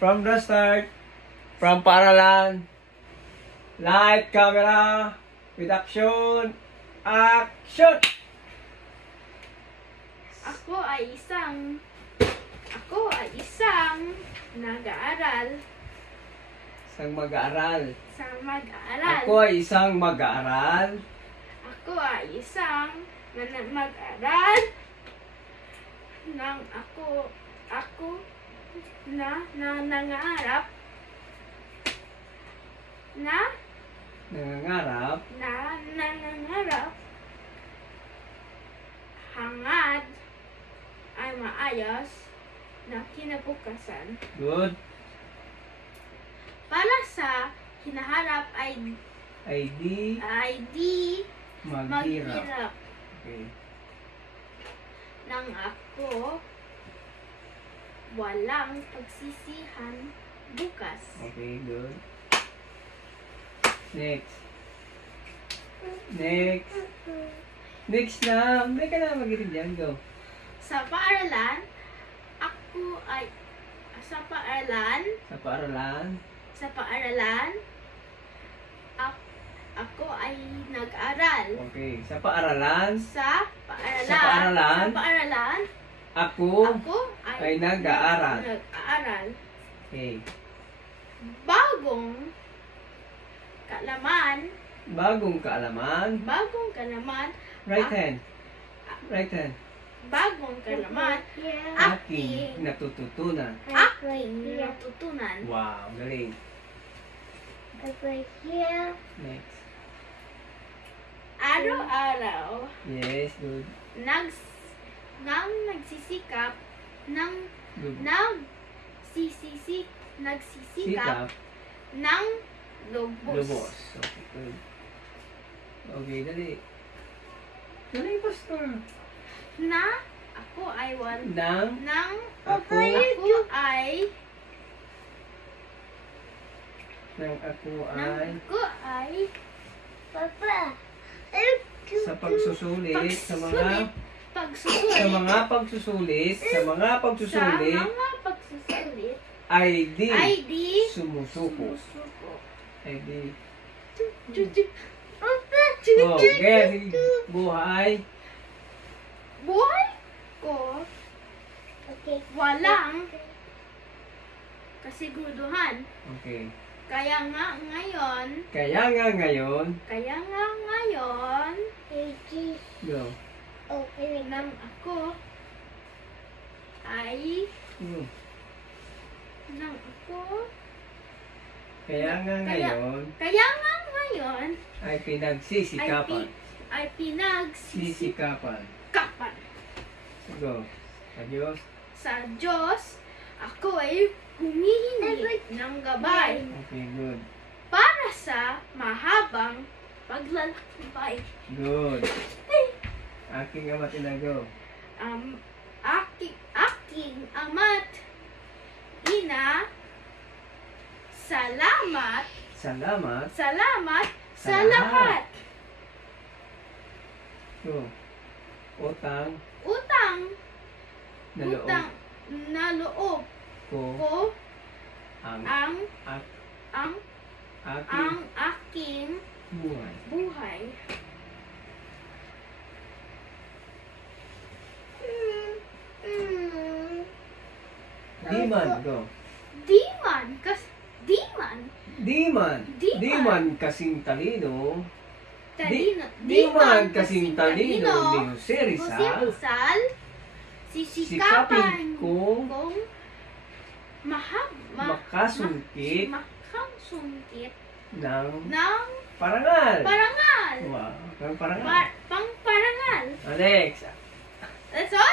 From the start, from Paaralan, light, camera, with action, action! Ako ay isang nag-aaral. Isang mag-aaral. Ako ay isang mag-aaral. Ako ay isang mag-aaral. Ako na nangangarap. Nangangarap. Hangad ay maayos na kinabukasan. Good. Para sa hinaharap ay di maghirap. Okay. Nang ako walang pagsisihan bukas. Okay, good. Next na. Hindi ka na magilig dyan. Go. Sa paaralan, ako ay nag-aral. Okay. Sa paaralan, ako ay nag-aaral. Okay. Bagong kaalaman. Right hand. Bagong kaalaman. Aking natututunan. Wow, galing. Next. Araw-araw. Yes, good. Nagsisikap Sikap. ng lubos. Okay, good. Okay, dali. Dali, pastor. Ako ay sa pagsusulit, sa mga pagsusulit ay di sumusuko. Ay di. Oh, okay, buhay ko walang kasiguruhan. Okay. Kaya nga ngayon, go. nang ako ay Kaya nga ngayon ay pinagsisikapan. Kapan. Go. Adios. Sa Diyos, ako ay humihingi ng gabay Okay, good. para sa mahabang paglalakbay. Good. Aking ama tinago. Aking ama't ina, salamat sa lahat. Go. Utang na loob ko ang aking buhay. Di man kasing talino ni Jose Rizal, sisikapin kong makasungkit ng parangal. Wow, ng parangal. Pangparangal. Alex. That's all.